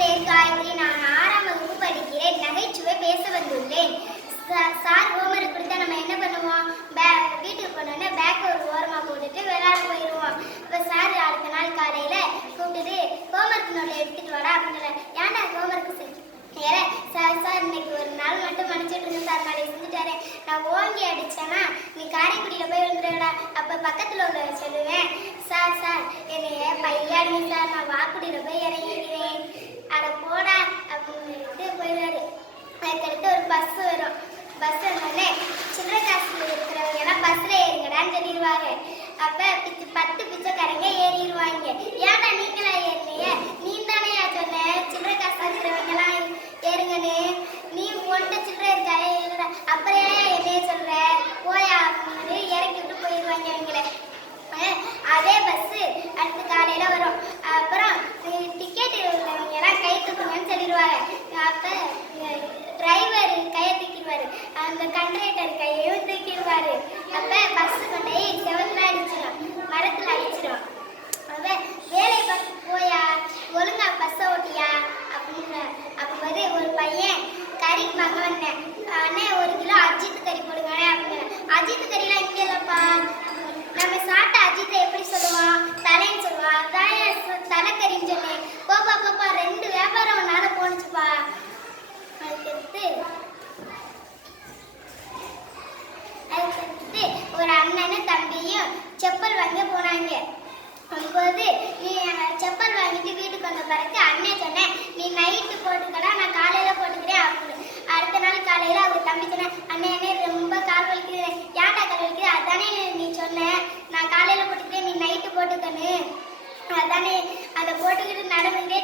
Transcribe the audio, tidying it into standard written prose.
பெயர் காயத்ரி. நான் 6ஆம் வகுப்பு படிக்கிறேன். நகைச்சுவை பேச வந்துள்ளேன். சார் ஹோம்ஒர்க் கொடுத்தா நம்ம என்ன பண்ணுவோம்? வீட்டுக்கு போனோன்னே பேக்கை ஒரு ஓரமாக போட்டுட்டு விளையாட போயிடுவோம். இப்போ சார் அடுத்த நாள் காலையில் கூப்பிட்டுட்டு ஹோம்ஒர்க் நோட்டை எடுத்துட்டு வாடா அப்படின்னு. ஏன்டா ஹோம்ஒர்க் சார் இன்னைக்கு ஒரு நாள் மட்டும் மன்னிச்சுட்டு இருந்தேன் சார், நாளைக்கு செஞ்சுட்டாரு. நான் ஓங்கி அடிச்சேன்னா நீ காரைக்குடியில் போய் விழுந்துடா. அப்போ பக்கத்தில் உள்ள சொல்லுவேன், சார் என்னைய பையாடுங்க சார், நான் வாக்குடியில் போய் இறங்கிடுவேன். அதை போடா அப்படின்னு போயிடுவாரு. அதுக்கடுத்து ஒரு பஸ் வரும். பஸ் வந்தோடனே சில்லறை காசில் இருக்கிறவங்க எல்லாம் பஸ்ஸில் ஏறுங்கடான்னு சொல்லிடுவாங்க. அப்போ 10 பிச்சைக்காரங்க ஏறிடுவாங்க. ஏன்டா நீங்களா ஏறினீங்க? நீ தானே சொன்ன சில்லறை காசு இருக்கிறவங்கலாம் ஏறுங்கன்னு. நீ ஒன்ட்ட சில்லறை இருக்கா? இல்லைடா. அப்புறம் ஏன் என்னைய சொல்ற? போயா அப்படின்னு இறக்கி விட்டு போயிடுவாங்க அவங்கள. அதே பஸ்ஸு அடுத்து காலையில் வரும். அப்புறம் டிக்கெட் உள்ளவங்க எல்லாம் கை தூக்கணும்னு சொல்லிடுவாங்க. அப்போ டிரைவர் கையை தூக்கிடுவார், அந்த கண்டக்டர் கையையும் தூக்கிடுவார். அப்போ பஸ்ஸு கொண்டே செவத்தில் அடிச்சிடும், மரத்தில் அடிச்சிடும். அப்போ வேலையை பார்த்து போயா, ஒழுங்கா பஸ்ஸை ஓட்டியா அப்படின்னு. அப்போ ஒரு பையன் கறி வாங்க வந்தேன், அண்ணே 1 கிலோ அஜித் கறி போடுங்கண்ணே அப்படின்னு. அஜித் கறிலாம் இங்கே இல்லைப்பா, நம்ம சாப்பிட்ட அஜித்தை எப்படி சொல்லுவான்? தலைன்னு சொல்லுவான். அதான் தலைக்கறின்னு சொன்னேன். போப்பா 2 வியாபாரம் ஒன்னால போனுச்சுப்பா. அதுக்கடுத்து ஒரு அண்ணனும் தம்பியும் செப்பல் வாங்க போனாங்க. போகும்போது நீ செப்பல் வாங்கிட்டு வீட்டுக்கு வந்த பிறகு அண்ணன் சொன்னேன், நீ நைட்டு போட்டுக்கடா, நான் காலையில் போட்டுக்கிறேன் அப்படின்னு. அடுத்த நாள் காலையில் அவர் தம்பி சொன்னேன், அண்ணே ரொம்ப கால் வலிக்குது. ஏன்டா கால் வலிக்குது? அதானே நீ சொன்ன, நான் காலையில் போட்டுக்கிறேன், நீ நைட்டு போட்டுக்கன்னு. அதானே அதை போட்டுக்கிட்டு நடந்துகிட்டே